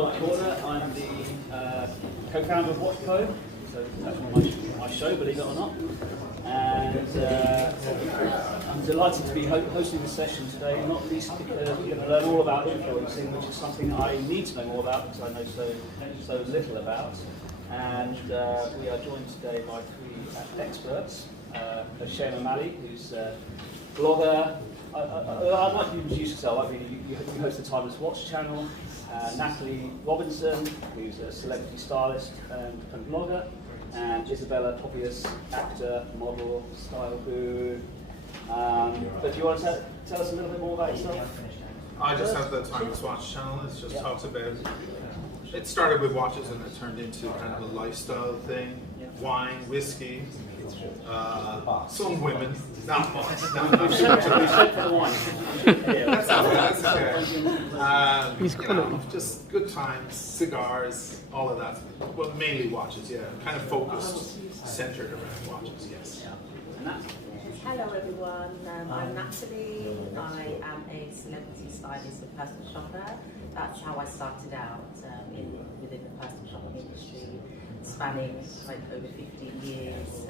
Scott Porter. I'm the co-founder of WatchPro, so that's my show, believe it or not. And I'm delighted to be hosting this session today, not least because we're going to learn all about influencing, which is something I need to know more about because I know so little about. And we are joined today by three experts. Oisin O'Malley, who's a blogger. I'd like you to introduce yourself. I mean, you host the Timeless Watch channel. Natalie Robinson, who's a celebrity stylist and blogger. And Isabella Poppius, actor, model, style guru. But do you want to tell us a little bit more about yourself? I just have the Timeless Watch channel. It just talks about. It started with watches and it turned into kind of a lifestyle thing. Wine, whiskey, some women, not much. We've said for the wine. That's okay. Just good times, cigars, all of that. Well, mainly watches, yeah. Kind of focused, centered around watches, yes. Hello everyone, I'm Natalie. I am a celebrity stylist and personal shopper. That's how I started out within the personal shopping industry, spanning like over 15 years.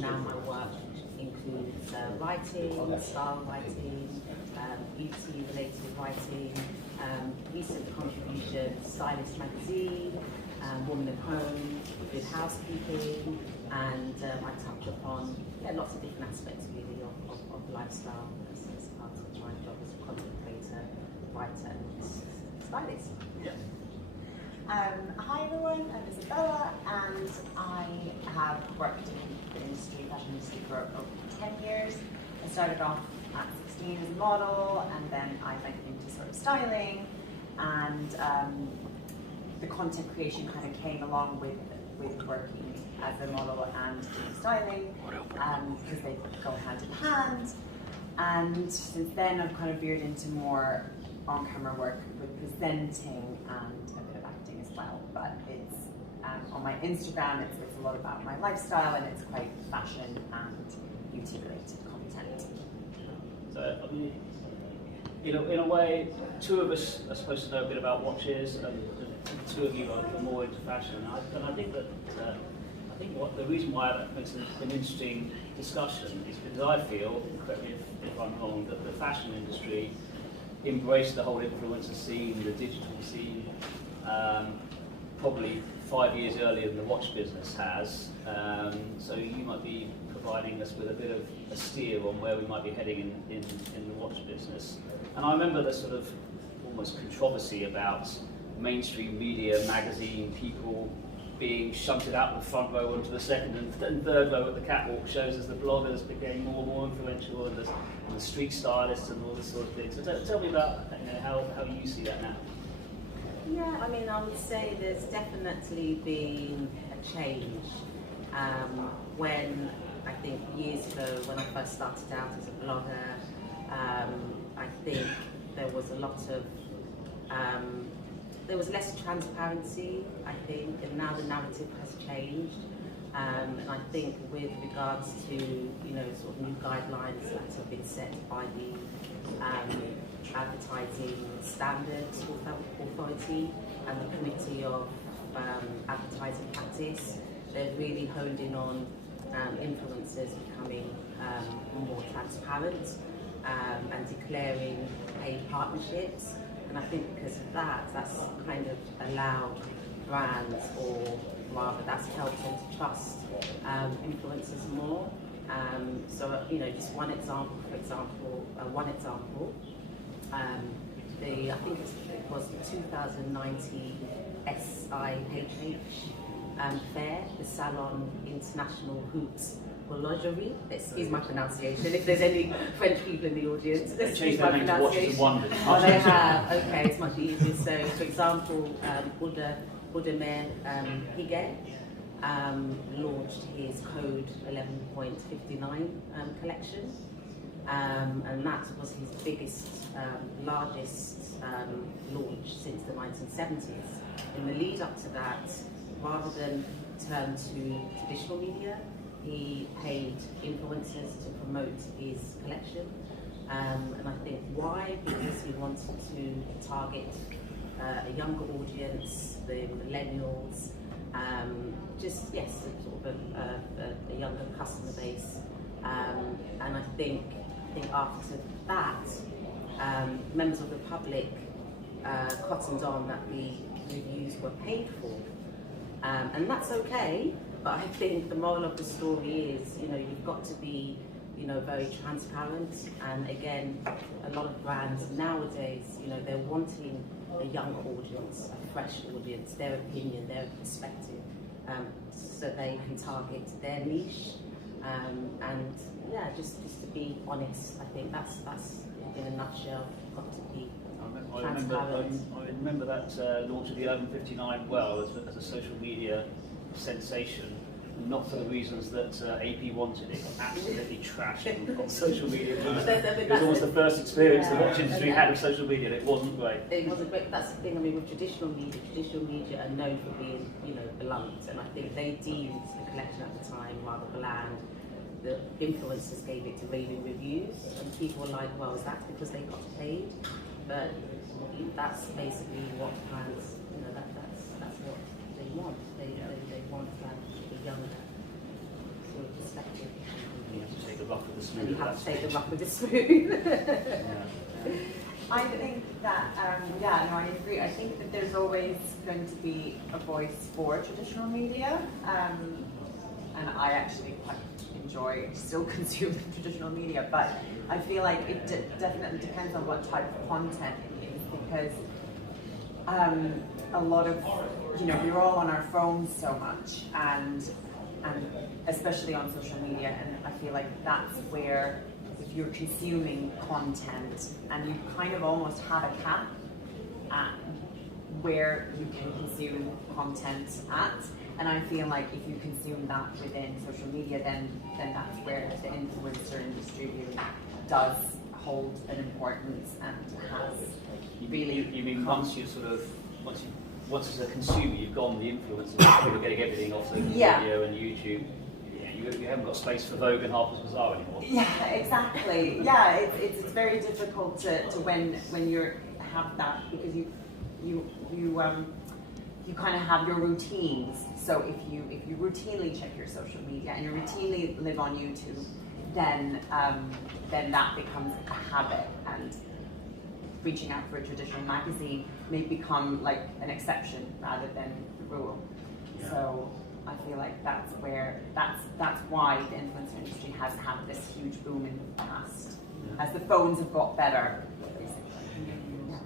Now my work includes writing, style writing, beauty-related writing, recent contributions, Stylist Magazine, Woman at Home, Good Housekeeping, and I touch upon lots of different aspects really of lifestyle as part of my job as a content creator, writer, and stylist. Yeah. Hi everyone, I'm Isabella, and I have worked in the industry, fashion industry for over 10 years. I started off at 16 as a model, and then I went into sort of styling, and the content creation kind of came along with working as a model and doing styling, because they go hand in hand. And since then I've kind of veered into more on-camera work with presenting and a bit of acting as well. But it's on my Instagram, it's a lot about my lifestyle, and it's quite fashion and beauty-related content. So, I mean, in a way, two of us are supposed to know a bit about watches, and two of you are more into fashion. And I think that the reason why that makes an interesting discussion is because I feel, correct me if I'm wrong, that the fashion industry embraced the whole influencer scene, the digital scene, probably 5 years earlier than the watch business has. So you might be providing us with a bit of a steer on where we might be heading in the watch business. And I remember the sort of almost controversy about mainstream media, magazine people being shunted out the front row onto the second and third row at the catwalk shows as the bloggers became more and more influential, and the street stylists and all this sort of thing. So tell me about how you see that now. Yeah, I mean, I would say there's definitely been a change. When I think years ago, when I first started out as a blogger, I think there was a lot of there was less transparency, I think, and now the narrative has changed. And I think with regards to, sort of new guidelines that have been set by the Advertising Standards Authority and the Committee of Advertising Practice, they've really honed in on influencers becoming more transparent and declaring paid partnerships. And I think because of that, that's kind of allowed brands, or rather that's helped them to trust influencers more. So, just one example, I think it was the 2019 SIHH fair, the Salon International Hoots Horlogerie. Excuse my pronunciation. If there's any French people in the audience, excuse my pronunciation. Oh, they have. Okay, it's much easier. So, for example, Audemars Piguet launched his Code 11.59 collection, and that was his biggest, largest launch since the 1970s. In the lead up to that, rather than turn to traditional media, he paid influencers to promote his collection. And I think why? Because he wanted to target a younger audience, the millennials, just yes, sort of a younger customer base, and I think after that, members of the public cottoned on that the reviews were paid for, and that's okay. But I think the moral of the story is, you've got to be, very transparent. And again, a lot of brands nowadays, they're wanting a young audience, a fresh audience, their opinion, their perspective, so they can target their niche. And yeah, just to be honest, I think that's in a nutshell, got to be transparent. I remember that launch of the 1159 well as a social media sensation, not for the reasons that AP wanted. It got absolutely trashed on social media. It was almost the first experience the watch industry had of social media, and it wasn't great. It wasn't great. That's the thing. I mean, with traditional media are known for being, blunt, and I think they deemed the collection at the time rather bland. The influencers gave it to raving reviews, and people were like, "Well, is that because they got paid?" But that's basically what brands, that's what they want. They want that younger sort of perspective. You have to take the rough with the smooth. And you have to take the rough with the smooth. I think that, I agree. I think that there's always going to be a voice for traditional media, and I actually quite enjoy still consuming traditional media, but I feel like it definitely depends on what type of content it is, because a lot of, we're all on our phones so much, and especially on social media, and I feel like that's where, if you're consuming content and you kind of almost have a cap at where you can consume content at, and I feel like if you consume that within social media, then that's where the influencer industry really does hold an importance and has really. You mean once as a consumer, you've gone the influencers, people are getting everything off social media and YouTube. You haven't got space for Vogue and Harper's Bazaar anymore. Yeah, exactly. Yeah, it's very difficult to when you have that, because you kind of have your routines. So if you routinely check your social media and you routinely live on YouTube, then that becomes a habit, and reaching out for a traditional magazine may become like an exception rather than the rule. Yeah. So I feel like that's why the influencer industry has had this huge boom in the past, as the phones have got better, basically. Yeah.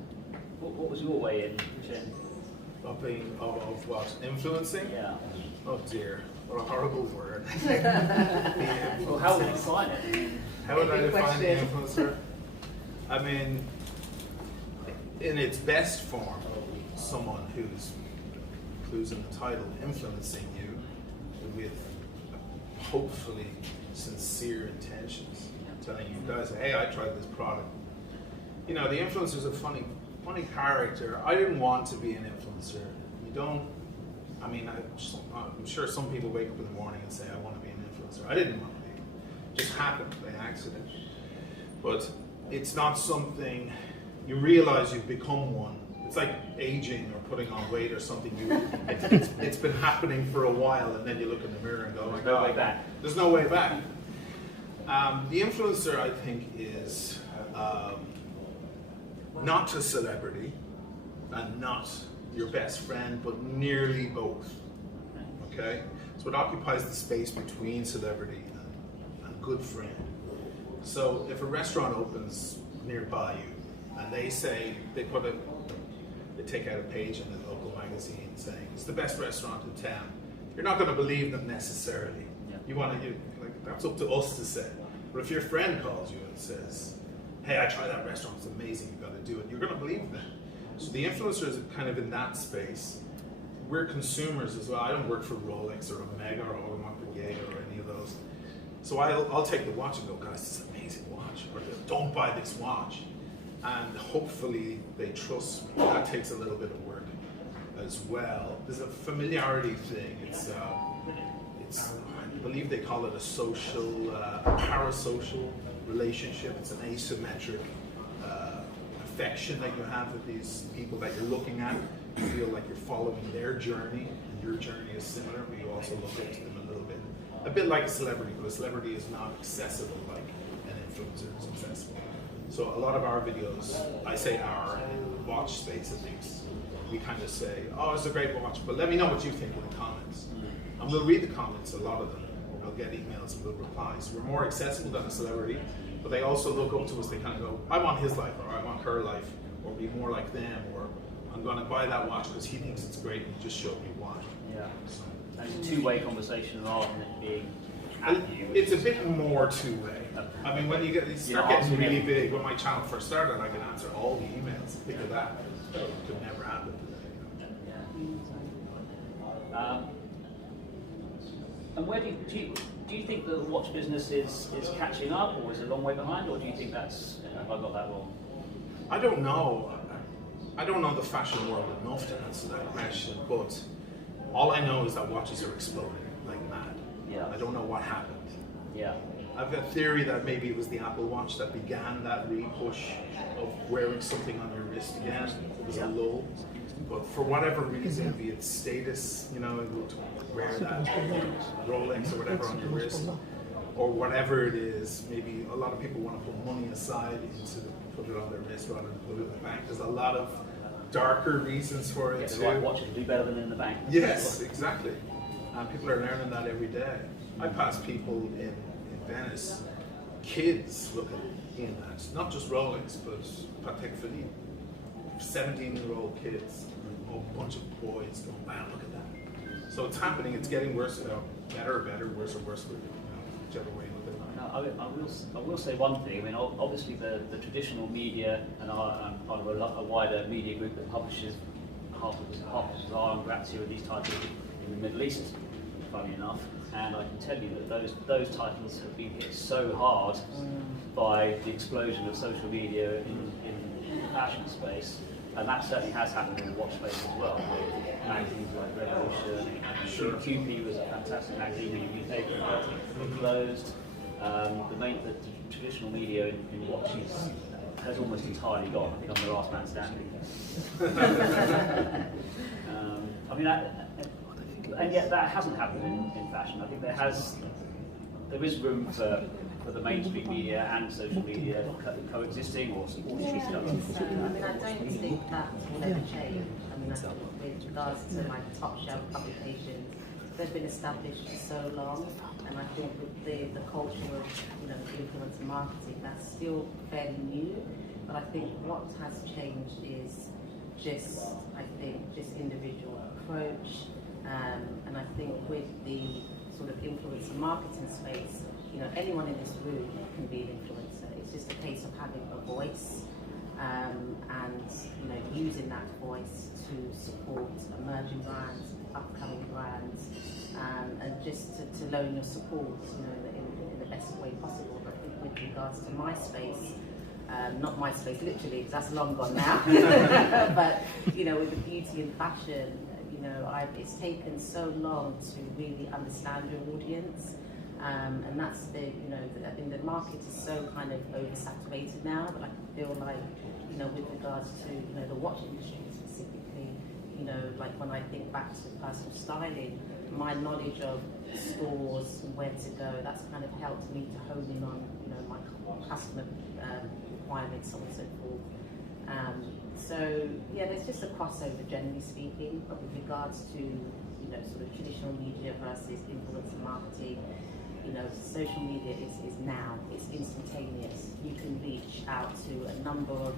What was your way in, Jen? Of what? Influencing? Yeah. Oh dear, what a horrible word. Well, how would you define it? How would I define the influencer? I mean, in its best form, someone who's in the title, influencing you with hopefully sincere intentions, telling you guys, hey, I tried this product. The influencer's a funny character. I didn't want to be an influencer. I'm sure some people wake up in the morning and say, I want to be an influencer. I didn't want to be. It just happened by accident. But it's not something, you realize you've become one. It's like aging or putting on weight or something. It's been happening for a while, and then you look in the mirror and go, oh my God, no way back. There's no way back. The influencer, I think, is not a celebrity and not your best friend, but nearly both. Okay? So it occupies the space between celebrity and good friend. So if a restaurant opens nearby you and they say, they take out a page in the local magazine saying it's the best restaurant in town, you're not going to believe them necessarily. Yeah. That's up to us to say. But if your friend calls you and says, hey, I tried that restaurant, it's amazing, you've got to do it, you're going to believe them. So the influencer is kind of in that space. We're consumers as well. I don't work for Rolex or Omega or Audemars Piguet or any of those. So I'll take the watch and go, guys, this is an amazing watch. Or don't buy this watch. And hopefully they trust me. That takes a little bit of work as well. There's a familiarity thing. It's I believe they call it a social, a parasocial relationship. It's an asymmetric affection that you have with these people that you're looking at. You feel like you're following their journey, and your journey is similar, but you also look up to them a little bit. A bit like a celebrity, but a celebrity is not accessible like an influencer is accessible. So a lot of our videos, I say our, in the watch space at least, we kind of say, oh, it's a great watch, but let me know what you think in the comments. And we'll read the comments, a lot of them. I'll get emails and we'll reply. So we're more accessible than a celebrity, but they also look up to us, they kind of go, I want his life, or I want her life, or be more like them, or I'm going to buy that watch because he thinks it's great and he just showed me why. Yeah. And it's a two-way conversation rather than it being at you. It's a bit more two-way. I mean, when you start getting really big, when my channel first started, I could answer all the emails. Think of that. It could never happen today. And where do you think the watch business is catching up, or is it a long way behind, or do you think that's, have I got that wrong? I don't know. I don't know the fashion world enough to answer that question, but all I know is that watches are exploding like mad. Yeah. I don't know what happened. Yeah. I've got a theory that maybe it was the Apple Watch that began that re-push of wearing something on your wrist again. It was a lull. But for whatever reason, be it status, you know, to wear that Rolex or whatever on your wrist, or whatever it is, maybe a lot of people want to put money aside into put it on their wrist rather than put it in the bank. There's a lot of darker reasons for it Get too. the right watch to do better than in the bank. Yes, exactly. And people are learning that every day. I pass people in Venice, kids looking in that, not just Rolex, but Patek Philippe. 17-year-old kids, a whole bunch of boys going, wow, look at that. So it's happening, it's getting worse, better or better, worse or worse, whichever way you look at it. Now, I will say one thing. I mean, obviously the traditional media, and I'm part of a wider media group that publishes Harper's Bazaar and Grazia and these titles in the Middle East, funny enough. And I can tell you that those titles have been hit so hard by the explosion of social media in the fashion space, and that certainly has happened in the watch space as well. Magazines like Revolution, Sure. QP was a fantastic magazine in the UK, but closed. The traditional media in watches has almost entirely gone. I think I'm the last man standing. I mean, and yet that hasn't happened in fashion. I think there is room for the mainstream media and social media coexisting or supporting each other. I mean, I don't think that will ever change. I mean, I think with regards to like top shelf publications, they've been established for so long, and I think with the culture of influencer marketing, that's still fairly new. But I think what has changed is just individual approach, and I think with the sort of influencer marketing space, anyone in this room can be an influencer. It's just a case of having a voice and using that voice to support emerging brands, upcoming brands, and just to loan your support, in the best way possible. But I think with regards to MySpace, not MySpace literally, because that's long gone now, but with the beauty and fashion, it's taken so long to really understand your audience. And that's I think the market is so kind of oversaturated now, but I feel like, with regards to, the watch industry specifically, like when I think back to personal styling, my knowledge of stores and where to go, that's kind of helped me to hone in on, my customer requirements, so on and so forth. So yeah, there's just a crossover generally speaking, but with regards to, sort of traditional media versus influencer marketing, social media is now, it's instantaneous. You can reach out to a number of,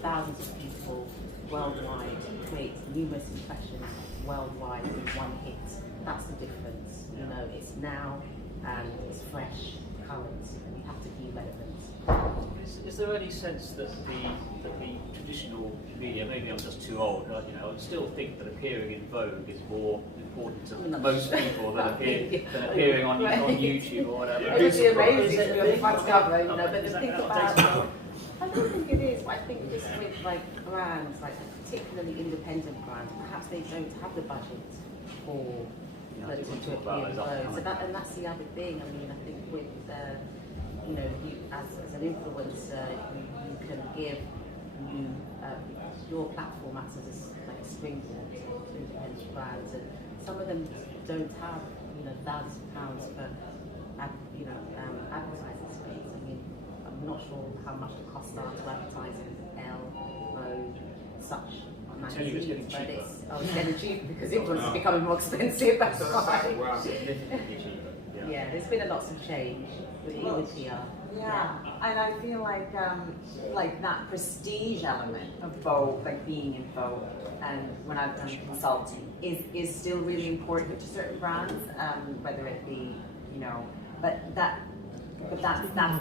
thousands of people worldwide, create numerous impressions worldwide in one hit. That's the difference. It's now and it's fresh, current, and you have to be relevant. Is there any sense that the traditional media, maybe I'm just too old, but I still think that appearing in Vogue is more important to most people than appearing on YouTube or whatever. It would be amazing to be on the front cover, but the thing about I don't think it is, but I think just with like brands, like particularly independent brands, perhaps they don't have the budget for to appear in Vogue. So that's the other thing. I mean, I think with you as an influencer, you can give your platform acts as like a springboard to independent brands, and some of them don't have thousands of pounds for advertising space. I mean, I'm not sure how much the costs are to advertise in Elle, Vogue, such magazines, but it's getting cheaper because it's becoming more expensive. That's why. Wow. Significantly cheaper. Yeah, there's been a lot of change with PR. Yeah, and I feel like that prestige element of Vogue, like being in Vogue, and when I've done consulting, is still really important to certain brands, whether it be, but that's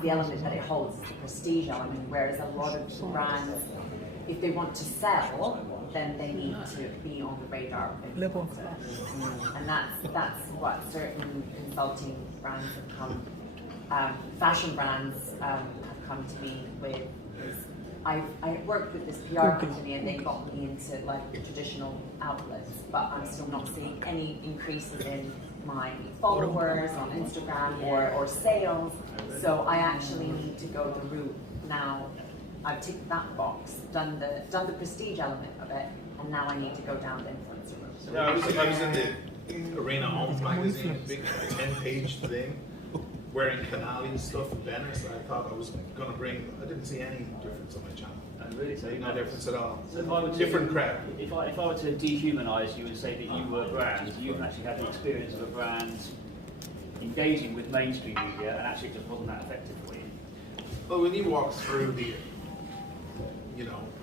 the element that it holds, is the prestige element. Whereas a lot of brands, if they want to sell, then they need to be on the radar of influencers. And that's what certain consulting brands have come. Fashion brands have come to me with. I worked with this PR company and they got me into like the traditional outlets, but I'm still not seeing any increases in my followers on Instagram or sales. So I actually need to go the route now. I've ticked that box, done the prestige element of it, and now I need to go down the influencer route. So I was in the Arena Homes magazine, big 10-page thing, wearing Canali stuff in Venice. I thought I was going to bring. I didn't see any difference on my channel. And really, so No difference at all. So if I were to, different crowd. If I were to dehumanise you and say that you were a brand, you actually had the experience of a brand engaging with mainstream media, and actually it just wasn't that effective for you. Well, when you walk through the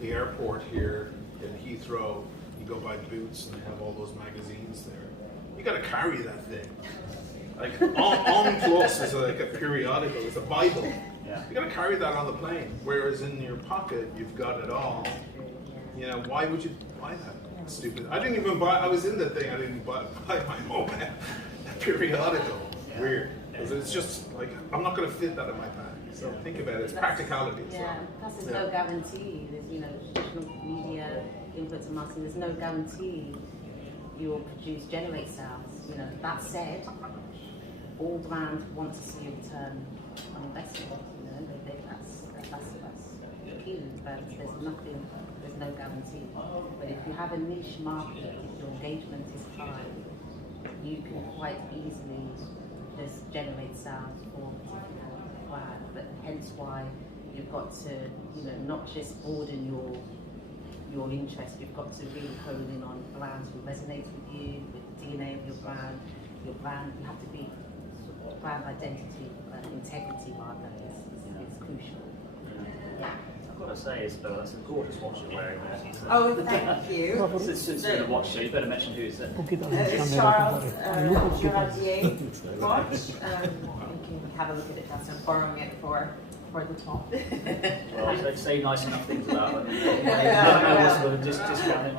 airport here in Heathrow, you go by Boots and they have all those magazines there. You got to carry that thing. Like On Plus is like a periodical, it's a Bible. Yeah. You got to carry that on the plane. Whereas in your pocket, you've got it all. Why would you buy that? Stupid. I didn't even buy. I was in the thing. I didn't buy my moped periodical. Yeah. Weird. Because it's just like I'm not going to fit that in my bag. So think about it. It's practicality. Yeah. Plus, there's no guarantee. There's traditional media, influencer marketing. There's no guarantee you will generate sales. That said, all brands want to see a return on investment. That's key. But there's no guarantee. But if you have a niche market, if your engagement is high, you can quite easily just generate sales for a particular brand. But hence why you've got to, not just broaden your interest. You've got to really hone in on brands who resonate with you, with the DNA of your brand. You have to be brand identity and integrity rather is crucial. Yeah. I've got to say, Isabella, that's a gorgeous watch you're wearing there. Oh, thank you. Since you're a watch show, you better mention who is it. It's Charles Charlotte watch. You can have a look at it as I'm borrowing it for the top. Well, they say nice enough things about it. Just like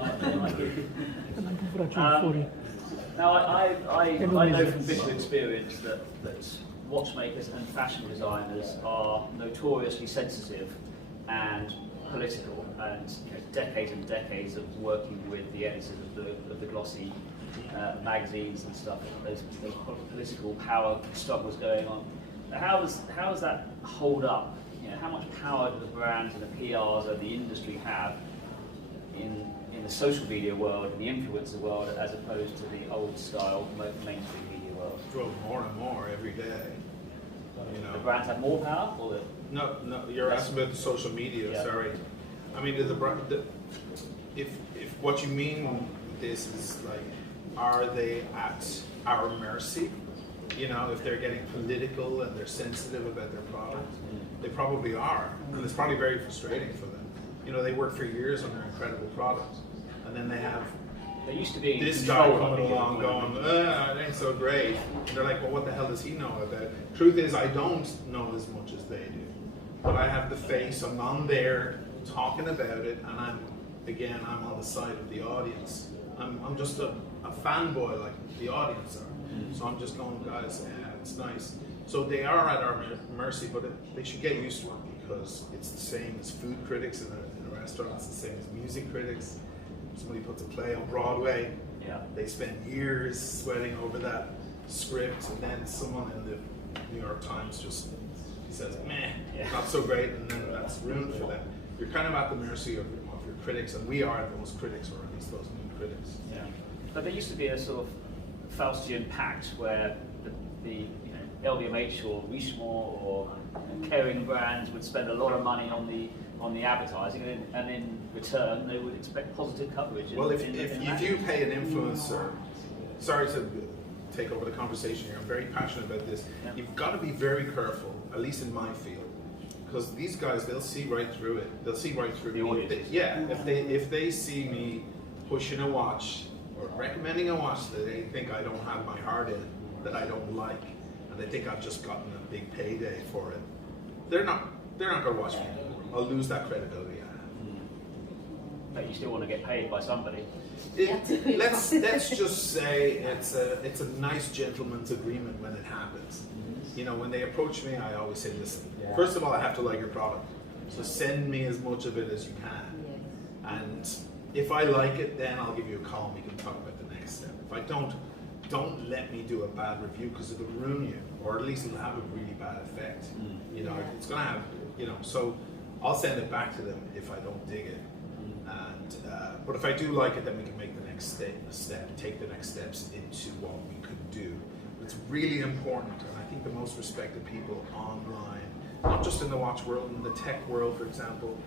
now, I know from bitter experience that watchmakers and fashion designers are notoriously sensitive and political, and decades and decades of working with the editors of the glossy magazines and stuff. Those political power struggles going on. How does that hold up? How much power do the brands and the PRs and the industry have in the social media world and the influencer world, as opposed to the old style mainstream media world? Grow more and more every day. The brands have more power, or No, you're asking about the social media. Yeah. Sorry, I mean, if what you mean with this is like, are they at our mercy? If they're getting political and they're sensitive about their product, they probably are, and it's probably very frustrating for them. They work for years on their incredible product, and then they have there used to be this guy coming along going, it ain't so great. And they're like, well, what the hell does he know about it? Truth is, I don't know as much as they do. But I have the face, I'm on there talking about it, and I'm on the side of the audience. I'm just a fanboy like the audience are. So I'm just going, guys, it's nice. So they are at our mercy, but they should get used to it, because it's the same as food critics in a restaurant, it's the same as music critics. Somebody puts a play on Broadway, they spend years sweating over that script, and then someone in the New York Times just says, meh, not so great, and then that's ruined for them. you're kind of at the mercy of your critics, and we are those critics, or at least those new critics. Yeah. But there used to be a sort of Faustian pact where the LVMH or Richemont or Kering brands would spend a lot of money on the advertising, and in return they would expect positive coverage. Well, if you pay an influencer, sorry to take over the conversation here, I'm very passionate about this. Yeah. You've got to be very careful, at least in my field, because these guys, they'll see right through it. They'll see right through the me. audience. If they see me pushing a watch or recommending a watch that they think I don't have my heart in, that I don't like, and they think I've just gotten a big payday for it, they're not going to watch me anymore. I'll lose that credibility I have. But you still want to get paid by somebody. Let's just say it's a nice gentleman's agreement when it happens. You know, when they approach me, I always say, listen, first of all, I have to like your product, so send me as much of it as you can. And if I like it, then I'll give you a call and we can talk about the next step. If I don't let me do a bad review, because it'll ruin you, or at least it'll have a really bad effect. You know, it's going to have, so I'll send it back to them if I don't dig it. And but if I do like it, then we can make the next step, take the next steps into what we could do. It's really important, and I think the most respected people online, not just in the watch world, in the tech world, for example,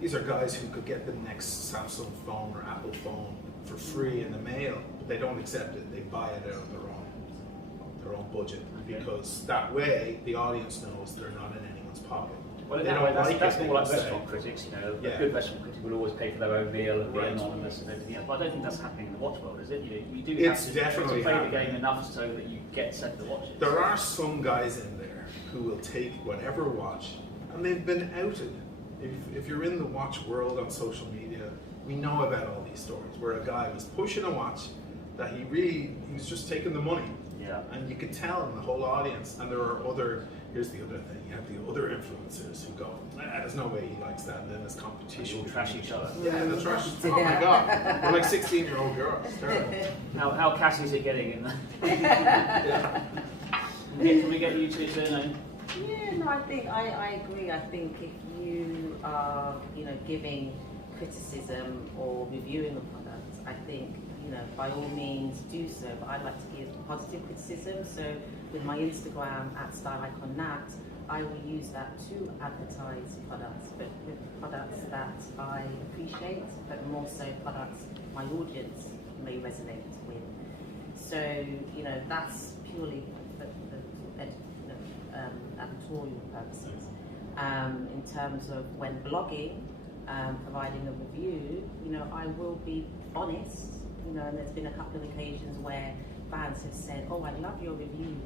these are guys who could get the next Samsung phone or Apple phone for free in the mail, but they don't accept it. They buy it out of their own budget, because that way the audience knows they're not in anyone's pocket. Well, They don't that's it, more like they say. restaurant critics. A Yeah. good restaurant critic will always pay for their own meal and be Right. anonymous and everything else. But I don't think that's happening in the watch world, is it? You do It's have to definitely play the happening. game enough so that you get sent the watches. There are some guys in there who will take whatever watch, and they've been outed. If you're in the watch world on social media, we know about all these stories where a guy was pushing a watch that he was just taking the money. Yeah. And you could tell in the whole audience, and there are here's the other thing, you have the other influencers who go, there's no way he likes that, and then there's competition. People trash each other. Yeah, the trash. Oh my God. They're like 16-year-old girls. It's terrible. How catty is it getting in there? Yeah. Can we get you to say Yeah, no, I think I agree. I think if you are, giving criticism or reviewing a product, I think, by all means do so. But I like to give positive criticism. So with my Instagram at @StyleIconNat, I will use that to advertise products, but with products that I appreciate, but more so products my audience may resonate with. So, that's purely for editorial purposes. In terms of when blogging, providing a review, I will be honest, and there's been a couple of occasions where fans have said, oh, I love your review,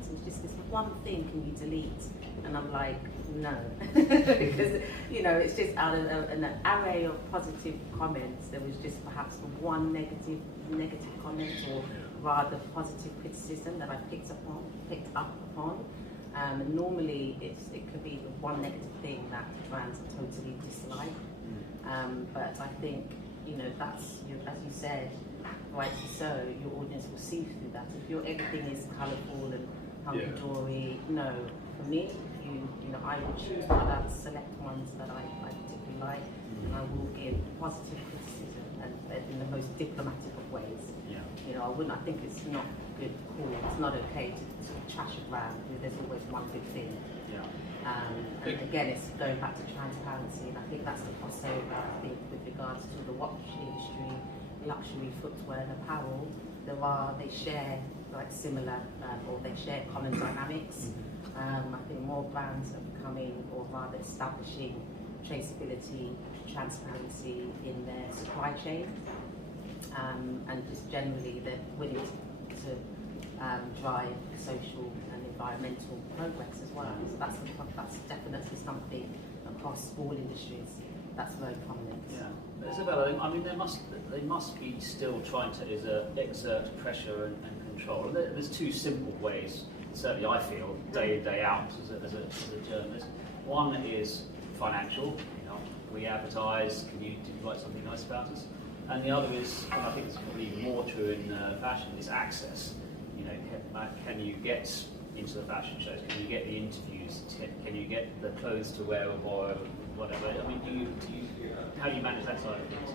it's just this one thing, can you delete? And I'm like, no, because, it's just out of an array of positive comments, there was just perhaps one negative comment, or rather positive criticism that I picked up upon. Normally it could be the one negative thing that fans totally dislike, but I think that's, as you said, rightly so, your audience will see through that. If everything is colourful and hunky-dory, no. For me, I will choose products, select ones that I particularly like, and I will give positive criticism and in the most diplomatic of ways. I think it's not good, cool, it's not okay to trash a brand. There's always one good thing. And again, it's going back to transparency, and I think that's the crossover. I think with regards to the watch industry, luxury footwear and apparel, they share similar, or they share common dynamics. I think more brands are becoming, or rather establishing, traceability, transparency in their supply chain, and just generally they're willing to drive social and environmental progress as well. So that's definitely something across all industries that's very prominent. Yeah, Isabella, I mean, they must be still trying to exert pressure and control. And there's two simple ways, certainly I feel, day in, day out as a journalist. One is financial, we advertise, do you write something nice about us? And the other is, and I think it's probably even more true in fashion, is access. Can you get into the fashion shows? Can you get the interviews? Can you get the clothes to wear or whatever? I mean, how do you manage that side of things?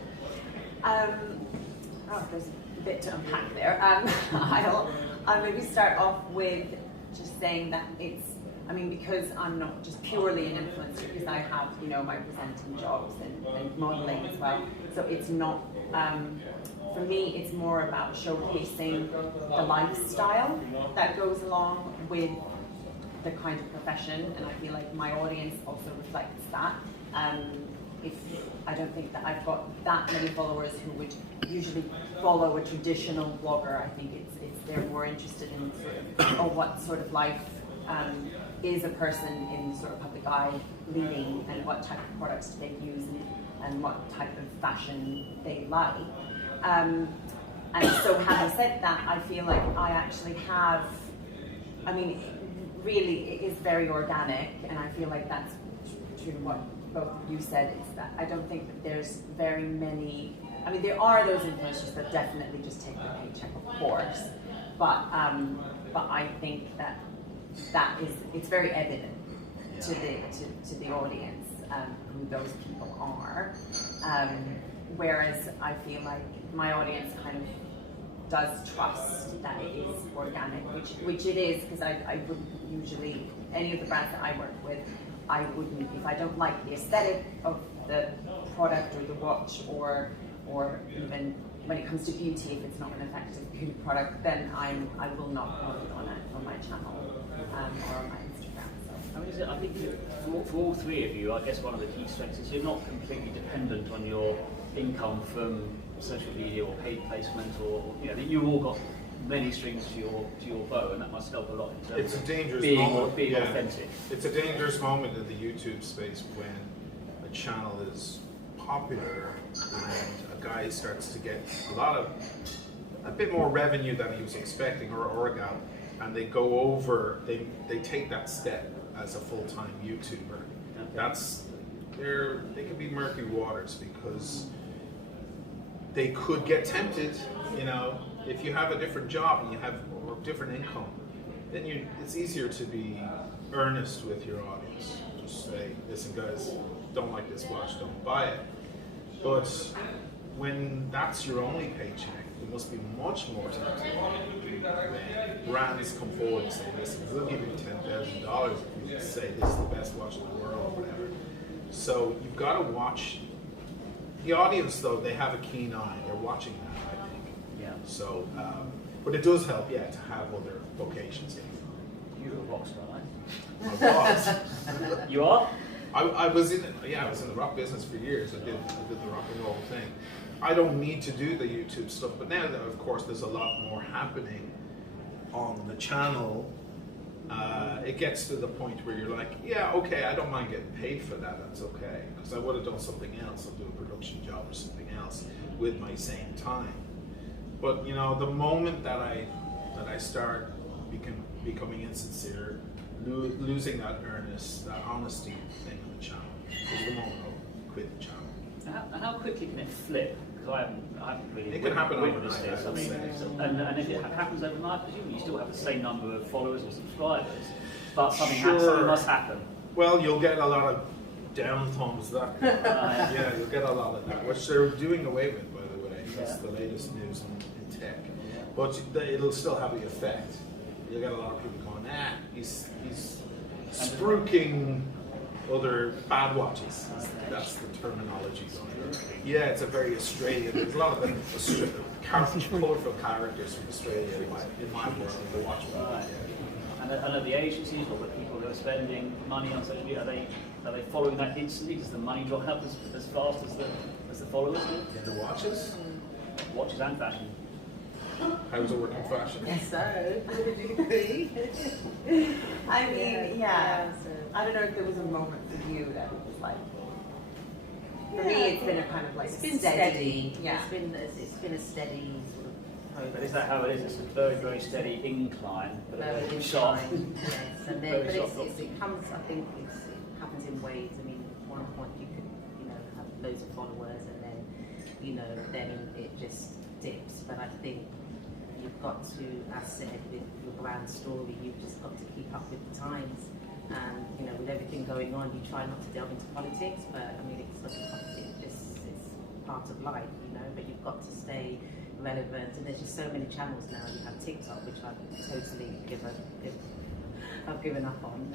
There's a bit to unpack there. I'll maybe start off with just saying that because I'm not just purely an influencer, because I have, my presenting jobs and modeling as well. So it's not, for me, it's more about showcasing the lifestyle that goes along with the kind of profession, and I feel like my audience also reflects that. I don't think that I've got that many followers who would usually follow a traditional blogger. I think they're more interested in what sort of life is a person in sort of public eye leading, and what type of products do they use, and what type of fashion they like. And so having said that, I feel like I actually have, really it is very organic, and I feel like that's true what both of you said, is that I don't think that there's very many, there are those influencers that definitely just take the paycheck, of course, but I think that it's very evident to the audience who those people are, whereas I feel like my audience kind of does trust that it is organic, which it is, because I wouldn't usually, any of the brands that I work with, I wouldn't, if I don't like the aesthetic of the product or the watch, or even when it comes to beauty, if it's not an effective beauty product, then I will not promote it on my channel or on my Instagram. So. I think for all three of you, I guess one of the key strengths is you're not completely dependent on your income from social media or paid placement, or you've all got many strings to your bow, and that must help a lot in terms It's a of dangerous being moment. authentic. It's a dangerous moment in the YouTube space when a channel is popular and a guy starts to get a bit more revenue than he was expecting, or a gal, and they go over, they take that step as a full-time YouTuber. Okay. They can be murky waters, because they could get tempted, if you have a different job and you have a different income, then it's easier to be earnest with your audience. Just say, listen guys, don't like this watch, don't buy it. But when that's your only paycheck, it must be much more tempting when brands come forward and say, listen, we'll give you $10,000 if you say this is the best watch in the world, or whatever. So you've got to watch. The audience, though, they have a keen eye. They're watching that, I think. Yeah. So, but it does help, to have other vocations. You're a rock star, right? I was. You are? I was in the rock business for years. I did the rock and roll thing. I don't need to do the YouTube stuff, but now that, of course, there's a lot more happening on the channel. It gets to the point where you're like, okay, I don't mind getting paid for that, that's okay. Because I would have done something else, I'll do a production job or something else with my same time. But the moment that I start becoming insincere, losing that earnest, that honesty thing on the channel, is the moment I'll quit the channel. How quickly can it flip? Because I haven't really. It can happen witnessed overnight. this. And if it happens overnight, presumably you still have the same number of followers or subscribers, but something must happen. Well, you'll get a lot of down thumbs. You'll get a lot of that, which they're doing away with, by the way. That's the latest news in tech. But it'll still have the effect. You'll get a lot of people going, he's spruiking other bad watches. That's the terminology. Yeah, it's a very Australian. There's a lot of them colourful characters from Australia in my world. The watch world. Right. And are the agencies or the people who are spending money on social media, are they following that instantly? Does the money drop out as fast as the followers do? The watches? Watches and fashion. How does it work in fashion? So, would you agree? I don't know if there was a moment for you that was like, for me it's been a kind of like steady. Yeah. It's been a steady sort of progress. But is that how it is? It's a very, very steady incline, but a very sharp. Yes, and then, but it comes. I think it happens in waves. I mean, at one point you could, have loads of followers, and then, then it just dips. But I think, you've got to, as said, with your brand story, you've just got to keep up with the times. And you know, with everything going on, you try not to delve into politics, but I mean, it's part of life, you know. But you've got to stay relevant, and there's just so many channels now. You have TikTok, which I've totally given up on,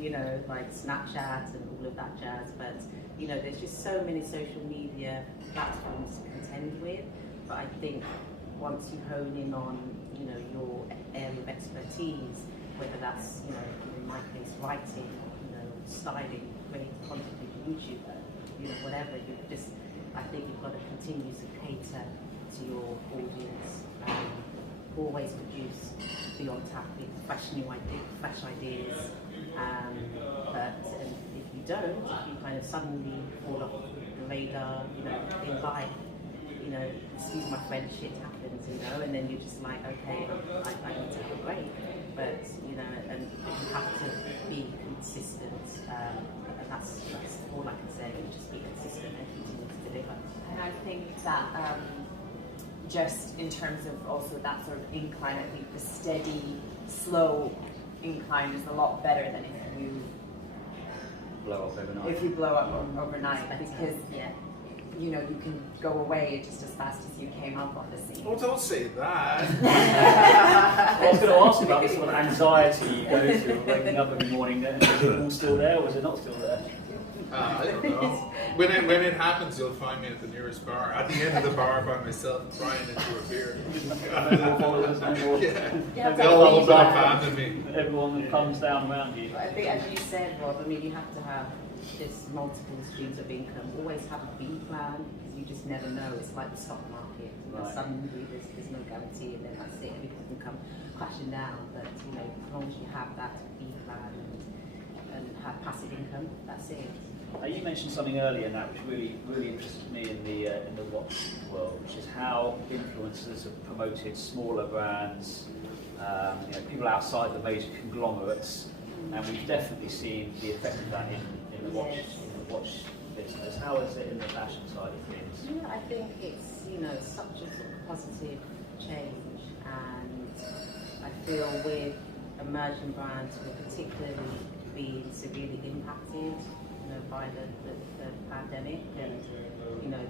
you know, like Snapchat and all of that jazz. But you know, there's just so many social media platforms to contend with. But I think once you hone in on, you know, your area of expertise, whether that's, you know, in my case, writing, you know, styling, creating content, YouTuber, you know, whatever, I think you've got to continue to cater to your audience. Always produce beyond topic, fresh ideas. But if you don't, if you kind of suddenly fall off the radar, you know, in life, you know, excuse my French, shit happens, you know, and then you're just like, okay, I need to have a break. But you know, and you have to be consistent. And that's all I can say. Just be consistent and continue to deliver. And I think that. Just in terms of also that sort of incline, I think the steady, slow incline is a lot better than if you blow up overnight. If you blow up overnight, because you know, you can go away just as fast as you came up on the scene. Oh, don't say that. I was going to ask about the sort of anxiety you go through waking up every morning. Is it all still there, or is it not still there? I don't know. When it happens, you'll find me at the nearest bar, at the end of the bar by myself, crying into a beer. No more followers, no more. Yeah. They'll all abandon me. Everyone that comes down around you. I think, as you said, Rob, I mean, you have to have just multiple streams of income. Always have a B plan, because you just never know. It's like the stock market. Right. Suddenly there's no guarantee, and then that's it. Everything can come crashing down. But you know, as long as you have that B plan and have passive income, that's it. You mentioned something earlier, Nat, which really interested me in the watch world, which is how influencers have promoted smaller brands, you know, people outside the major conglomerates, and we've definitely seen the effect of that in the watch business. How is it in the fashion side of things? Yeah, I think it's, you know, such a sort of positive change, and I feel with emerging brands who are particularly being severely impacted, you know, by the pandemic, and you know,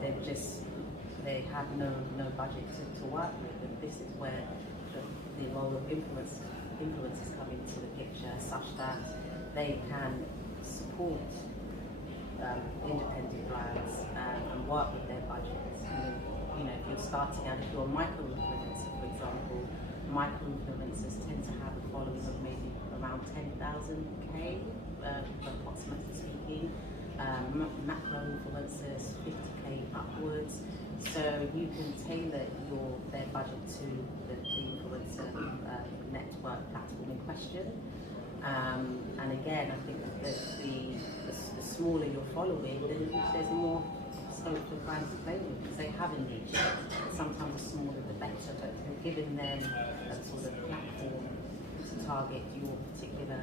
they have no budget to work with, and this is where the role of influencers come into the picture, such that they can support independent brands and work with their budgets. You know, if you're starting out, if you're a micro-influencer, for example, micro-influencers tend to have a following of maybe around 10,000K, approximately speaking. Macro-influencers, 50K upwards. So you can tailor their budget to the influencer network platform in question. And again, I think that the smaller your following, then there's more scope for brands to play with, because they have a niche. Sometimes the smaller the better, but giving them a sort of platform to target your particular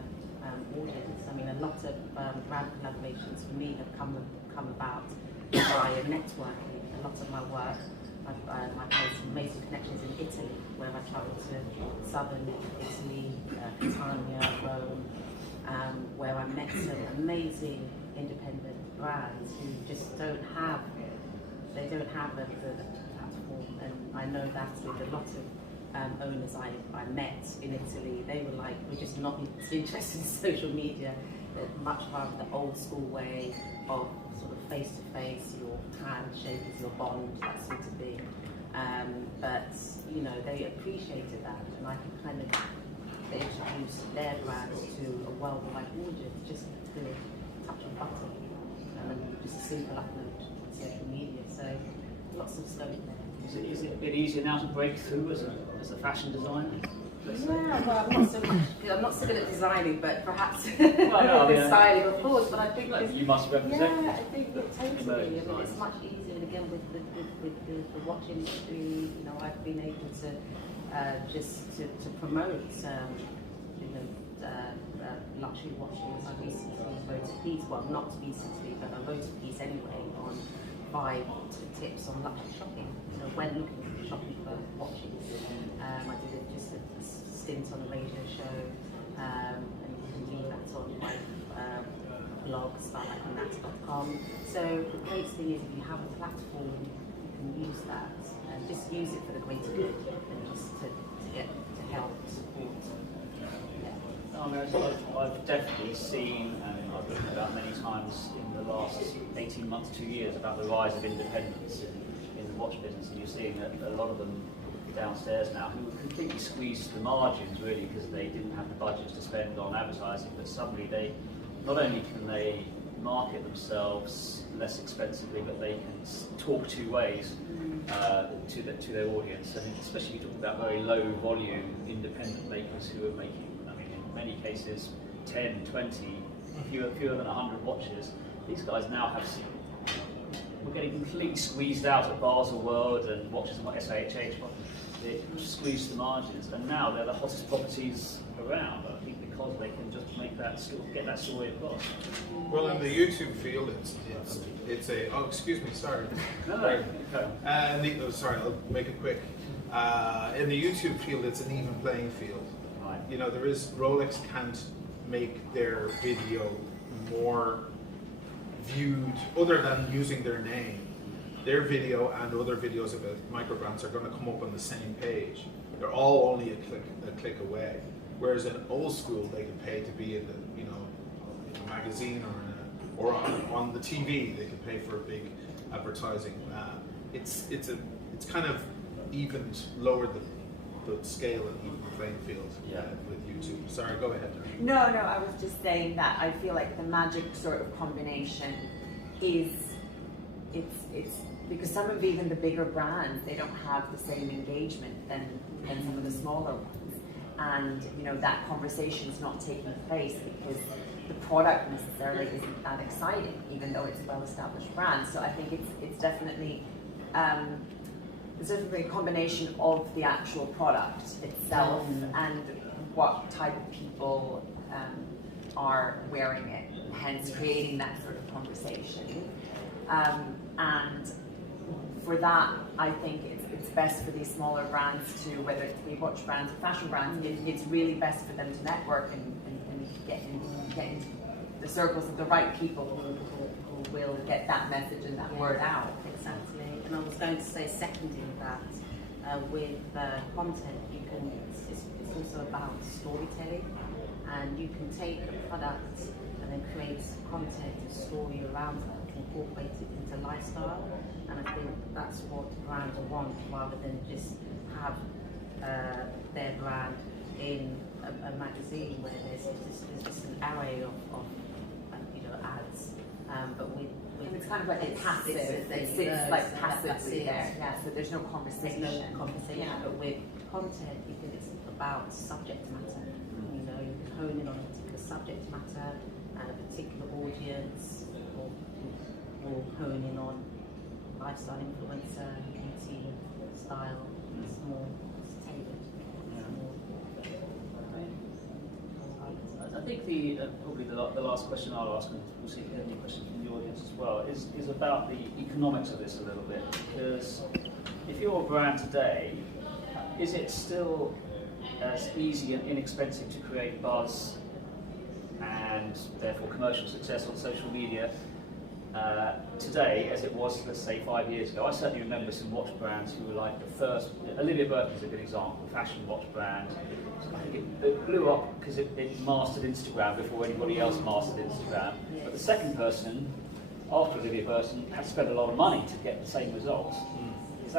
audience. I mean, a lot of brand collaborations for me have come about via networking. A lot of my work, I've made some connections in Italy, where I travelled to southern Italy, Catania, Rome, where I met some amazing independent brands who just don't have the platform. And I know that with a lot of owners I met in Italy, they were like, we're just not interested in social media. They'd much rather the old school way of sort of face-to-face, your handshake is your bond, that sort of thing. But you know, they appreciated that, and I could kind of introduce their brands to a worldwide audience just to touch a button, and then just a simple upload on social media. So lots of scope there. Is it a bit easier now to break through as a fashion designer? Yeah, well, I'm not so good at designing, but perhaps Well, with styling, of course. But I think you must represent. Yeah, I think totally. I mean, it's much easier. And again, with the watch industry, you know, I've been able to just to promote, you know, luxury watches. I recently wrote a piece. Well, not recently, but I wrote a piece anyway on provide tips on luxury shopping. You know, when looking shopping for watches. I did just a stint on a radio show, and you can read that on my blog, starlikenat.com. So the great thing is, if you have a platform, you can use that and just use it for the greater good and just to help support. No, I mean, I've definitely seen, and I've written about many times in the last 18 months, 2 years, about the rise of independence in the watch business, and you're seeing that a lot of them downstairs now who completely squeezed the margins, really, because they didn't have the budget to spend on advertising, but suddenly they, not only can they market themselves less expensively, but they can talk two ways to their audience, and especially talking about very low volume independent makers who are making, I mean, in many cases 10, 20, fewer than 100 watches. These guys now have, we're getting completely squeezed out at Basel World and watches like SAHH, they squeeze the margins, and now they're the hottest properties around, I think, because they can just make that get that story across. Well, in the YouTube field, it's a, oh, excuse me, sorry. No, okay. Sorry, I'll make it quick. In the YouTube field, it's an even playing field. Right. You know, Rolex can't make their video more viewed other than using their name. Their video and other videos about microbrands are going to come up on the same page. They're all only a click away. Whereas in old school, they can pay to be in the, in a magazine or on the TV. They can pay for a big advertising. It's kind of evened, lowered the scale and even the playing field with YouTube. Sorry, go ahead. No, I was just saying that I feel like the magic sort of combination is it's because some of even the bigger brands, they don't have the same engagement than some of the smaller ones, and that conversation is not taking place because the product necessarily isn't that exciting, even though it's a well-established brand. So I think it's definitely there's definitely a combination of the actual product itself and what type of people are wearing it, hence creating that sort of conversation. And for that, I think it's best for these smaller brands to, whether it be watch brands or fashion brands, it's really best for them to network and get into the circles of the right people who will get that message and that word out. Exactly. And I was going to say, seconding that, with content, it's also about storytelling, and you can take a product and then create content and story around it, incorporate it into lifestyle, and I think that's what brands want, rather than just have their brand in a magazine where there's just an array of ads, but with it's kind of like a passive. It sits like passively there. Yeah, so there's no conversation. Yeah. But with content, because it's about subject matter. You can hone in on a particular subject matter and a particular audience, or hone in on lifestyle influencer, beauty, style. It's more tailored. I think probably the last question I'll ask, and we'll see if we have any questions from the audience as well, is about the economics of this a little bit. Because if you're a brand today, is it still as easy and inexpensive to create buzz and therefore commercial success on social media today as it was, let's say, 5 years ago? I certainly remember some watch brands who were like the first. Olivia Burton is a good example, a fashion watch brand. I think it blew up because it mastered Instagram before anybody else mastered Instagram. But the second person, after Olivia Burton, had to spend a lot of money to get the same results. Is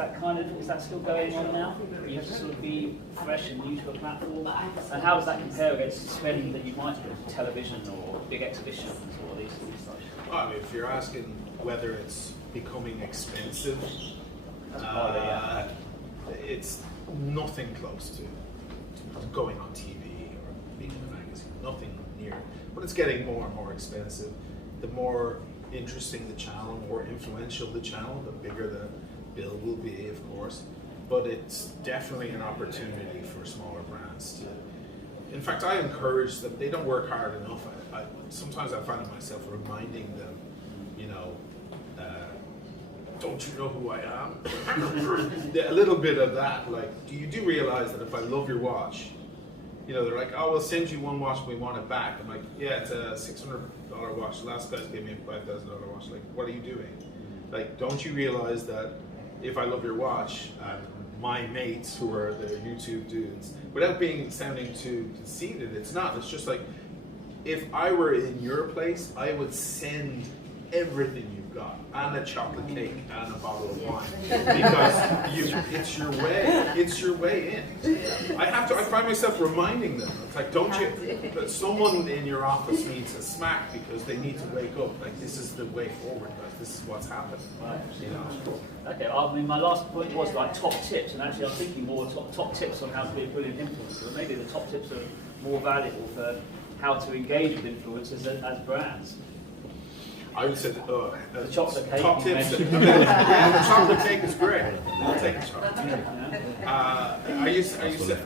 that still going on now? You have to sort of be fresh and new to a platform. And how does that compare against spending that you might do on television or big exhibitions or these such? Well, I mean, if you're asking whether it's becoming expensive, it's nothing close to going on TV or being in a magazine. Nothing near. But it's getting more and more expensive. The more interesting the channel, more influential the channel, the bigger the bill will be, of course. But it's definitely an opportunity for smaller brands to. In fact, I encourage them. They don't work hard enough. Sometimes I find myself reminding them, don't you know who I am? A little bit of that, like, you do realize that if I love your watch, you know, they're like, oh, we'll send you one watch, we want it back. I'm like, yeah, it's a $600 watch. The last guys gave me a $5,000 watch. Like, what are you doing? Like, don't you realize that if I love your watch, my mates who are the YouTube dudes, without sounding too conceited, it's not. It's just like, if I were in your place, I would send everything you've got, and a chocolate cake, and a bottle of wine, because it's your way in. I find myself reminding them. It's like, don't you? That someone in your office needs a smack because they need to wake up. Like, this is the way forward. Like, this is what's happening. Right. You know. Okay, I mean, my last point was like top tips, and actually I'm thinking more top tips on how to be a brilliant influencer. But maybe the top tips are more valuable for how to engage with influencers as brands. I would say the chocolate cake. Top tips. Yeah, the chocolate cake is great. I'll take the chocolate cake. Are you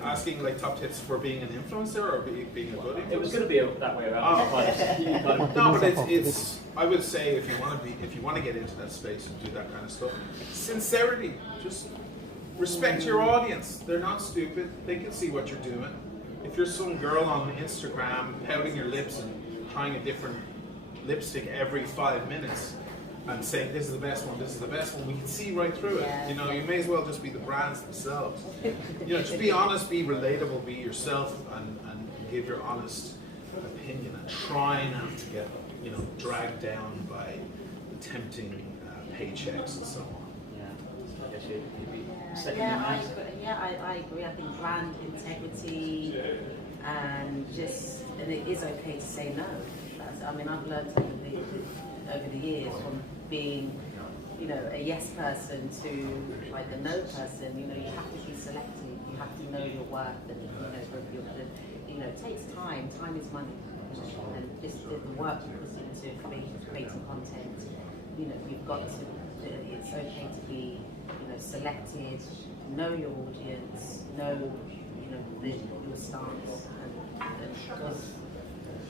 asking like top tips for being an influencer or being a good influencer? It was going to be that way around. No, but it's. I would say if you want to get into that space and do that kind of stuff, sincerity. Just respect your audience. They're not stupid. They can see what you're doing. If you're some girl on Instagram pouting your lips and trying a different lipstick every 5 minutes and saying this is the best one, we can see right through it. You know, you may as well just be the brands themselves. You know, just be honest, be relatable, be yourself, and give your honest opinion, and try not to get, you know, dragged down by the tempting paychecks and so on. Yeah, I guess you'd be I agree. I think brand integrity and it is okay to say no. I mean, I've learned over the years from being, you know, a yes person to like a no person. You know, you have to be selective. You have to know your worth, and you know, it takes time. Time is money, and just the work you put into creating content. You know, you've got to. It's okay to be, you know, selected. Know your audience. Know, you know, your stance, and because.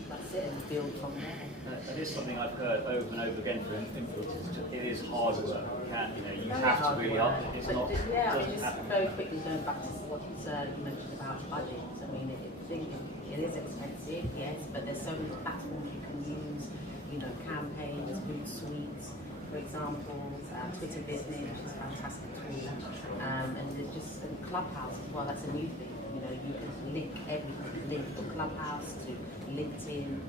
That's it, and build from there. That is something I've heard over and over again from influencers. It is hard work. You have to really up it. It's not. Yeah, I mean, just very quickly going back to what you mentioned about budgets. I mean, it is expensive, yes, but there's so many platforms you can use. You know, campaigns, Hootsuite, for example, Twitter Business, which is a fantastic tool, and there's just Clubhouse as well. That's a new thing. You know, you can link everything. Link to Clubhouse to LinkedIn,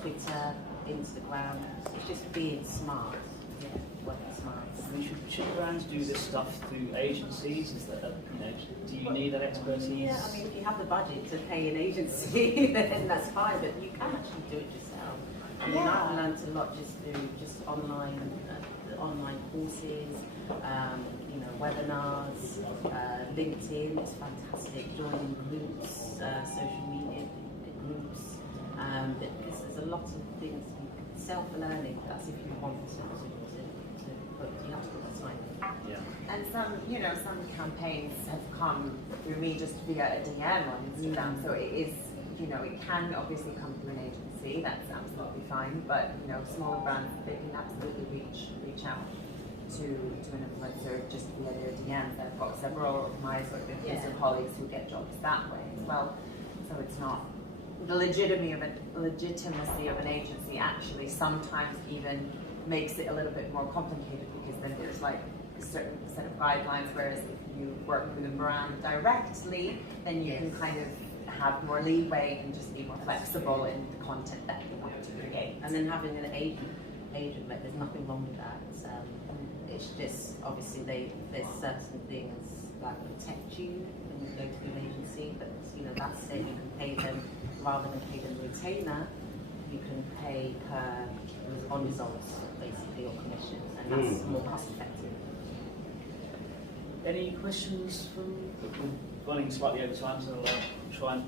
Twitter, Instagram. It's just being smart. Yeah, working smart. I mean, should brands do this stuff through agencies? Is that, you know, do you need that expertise? Yeah, I mean, if you have the budget to pay an agency, then that's fine. But you can actually do it yourself. I mean, I've learned a lot just through online courses, you know, webinars, LinkedIn. It's fantastic. Joining groups, social media groups. Because there's a lot of things, self-learning, that's if you want to put, you have to put that time in. Yeah. And some campaigns have come through me just via a DM on Instagram, so it is, you know, it can obviously come through an agency, that's absolutely fine, but, you know, smaller brands, they can absolutely reach out to an influencer just via their DMs. I've got several of my sort of influencer colleagues who get jobs that way as well, so it's not. The legitimacy of an agency actually sometimes even makes it a little bit more complicated, because then there's like a certain set of guidelines, whereas if you work with a brand directly, then you can kind of have more leeway and just be more flexible in the content that you want to create. And then having an agent, there's nothing wrong with that. It's just, obviously there's certain things that protect you when you go to an agency, but you know, that said, you can pay them, rather than pay them retainer, you can pay on results, basically, or commissions, and that's more cost effective. Any questions from? We're running slightly over time, so I'll try and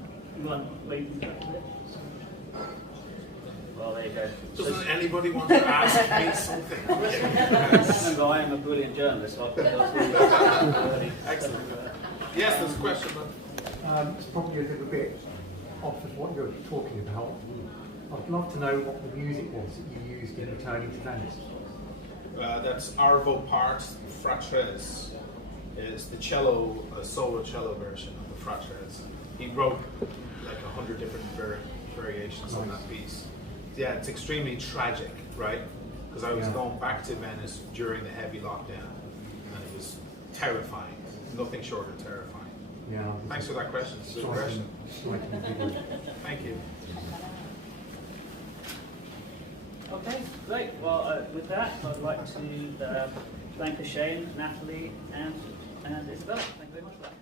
wait a bit. Well, there you go. Doesn't anybody want to ask me something? Remember, I am a brilliant journalist, so I think that's really excellent. Yes, there's a question. It's probably a little bit off of what you're talking about. I'd love to know what the music was that you used in returning to Venice. That's Arvo Part Fratres. Is the cello, a solo cello version of the Fratres. He wrote like 100 different variations on that piece. Yeah, it's extremely tragic, right? Because I was going back to Venice during the heavy lockdown, and it was terrifying. Nothing short of terrifying. Yeah. Thanks for that question. It's a good question. Thank you. Okay, great. Well, with that, I'd like to thank Shane, Natalie, and Isabella. Thank you very much for that.